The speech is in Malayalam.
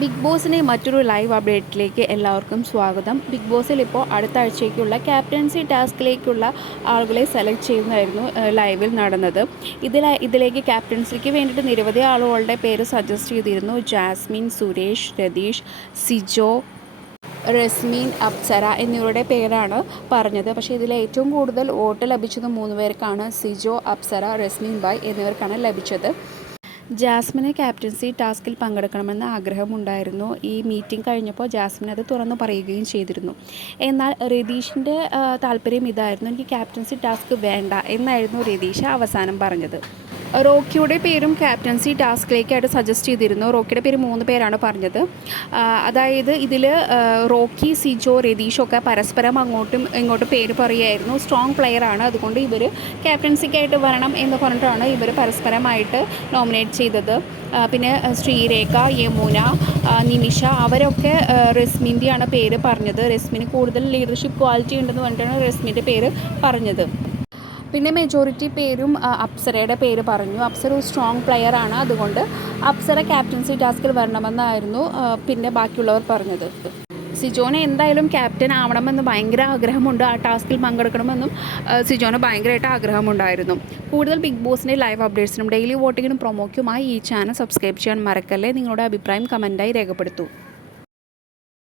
ബിഗ് ബോസിന്റെ മറ്റൊരു ലൈവ് അപ്ഡേറ്റിലേക്ക് എല്ലാവർക്കും സ്വാഗതം. ബിഗ് ബോസിൽ ഇപ്പോൾ അടുത്ത ആഴ്ചയ്ക്കുള്ള ക്യാപ്റ്റൻസി ടാസ്കിലേക്കുള്ള ആളുകളെ സെലക്ട് ചെയ്യുന്നതായിരുന്നു ലൈവിൽ നടന്നത്. ഇതിൽ ഇതിലേക്ക് ക്യാപ്റ്റൻസിക്ക് വേണ്ടിയിട്ട് നിരവധി ആളുകളുടെ പേര് സജസ്റ്റ് ചെയ്തിരുന്നു. ജാസ്മിൻ സുരേഷ് രതീഷ് സിജോ റസ്മീൻ അപ്സര എന്നിവരുടെ പേരാണ് പറഞ്ഞത്. പക്ഷേ ഇതിൽ ഏറ്റവും കൂടുതൽ വോട്ട് ലഭിച്ചത് മൂന്ന് പേർക്കാണ്. സിജോ അപ്സര റസ്മീൻ ബായ് എന്നിവർക്കാണ് ലഭിച്ചത്. ജാസ്മിന് ക്യാപ്റ്റൻസി ടാസ്കിൽ പങ്കെടുക്കണമെന്ന് ആഗ്രഹമുണ്ടായിരുന്നു. ഈ മീറ്റിംഗ് കഴിഞ്ഞപ്പോൾ ജാസ്മിൻ അത് തുറന്നു പറയുകയും ചെയ്തിരുന്നു. എന്നാൽ രതീഷിന്റെ താല്പര്യം ഇതായിരുന്നു എനിക്ക് ക്യാപ്റ്റൻസി ടാസ്ക് വേണ്ട എന്നായിരുന്നു രതീഷ് അവസാനം പറഞ്ഞത്. റോക്കിയുടെ പേരും ക്യാപ്റ്റൻസി ടാസ്കിലേക്കായിട്ട് സജസ്റ്റ് ചെയ്തിരുന്നു. റോക്കിയുടെ പേര് മൂന്ന് പേരാണ് പറഞ്ഞത്. അതായത് ഇതിൽ റോക്കി സിജോ രതീഷൊക്കെ പരസ്പരം അങ്ങോട്ടും ഇങ്ങോട്ടും പേര് പറയുമായിരുന്നു സ്ട്രോങ് പ്ലെയർ ആണ്. അതുകൊണ്ട് ഇവർ ക്യാപ്റ്റൻസിക്കായിട്ട് വരണം എന്ന് പറഞ്ഞിട്ടാണ് ഇവർ പരസ്പരമായിട്ട് നോമിനേറ്റ് ചെയ്തത്. പിന്നെ ശ്രീരേഖ യമുന നിമിഷ അവരൊക്കെ റെസ്മിന്റെയാണ് പേര് പറഞ്ഞത്. റെസ്മിന് കൂടുതൽ ലീഡർഷിപ്പ് ക്വാളിറ്റി ഉണ്ടെന്ന് പറഞ്ഞിട്ടാണ് റെസ്മിന്റെ പേര് പറഞ്ഞത്. പിന്നെ മെജോറിറ്റി പേരും അപ്സരയുടെ പേര് പറഞ്ഞു. അപ്സര ഒരു സ്ട്രോങ് പ്ലെയർ ആണ്. അതുകൊണ്ട് അപ്സര ക്യാപ്റ്റൻസി ടാസ്കിൽ വരണമെന്നായിരുന്നു പിന്നെ ബാക്കിയുള്ളവർ പറഞ്ഞത്. സിജോന് എന്തായാലും ക്യാപ്റ്റൻ ആവണമെന്ന് ഭയങ്കര ആഗ്രഹമുണ്ട്. ആ ടാസ്കിൽ പങ്കെടുക്കണമെന്നും സിജോന് ഭയങ്കരമായിട്ട് ആഗ്രഹമുണ്ടായിരുന്നു. കൂടുതൽ ബിഗ് ബോസിന്റെ ലൈവ് അപ്ഡേറ്റ്സിനും ഡെയിലി വോട്ടിങ്ങിനും പ്രൊമോക്കുമായി ഈ ചാനൽ സബ്സ്ക്രൈബ് ചെയ്യാൻ മറക്കല്ലേ? നിങ്ങളുടെ അഭിപ്രായം കമന്റായി രേഖപ്പെടുത്തൂ.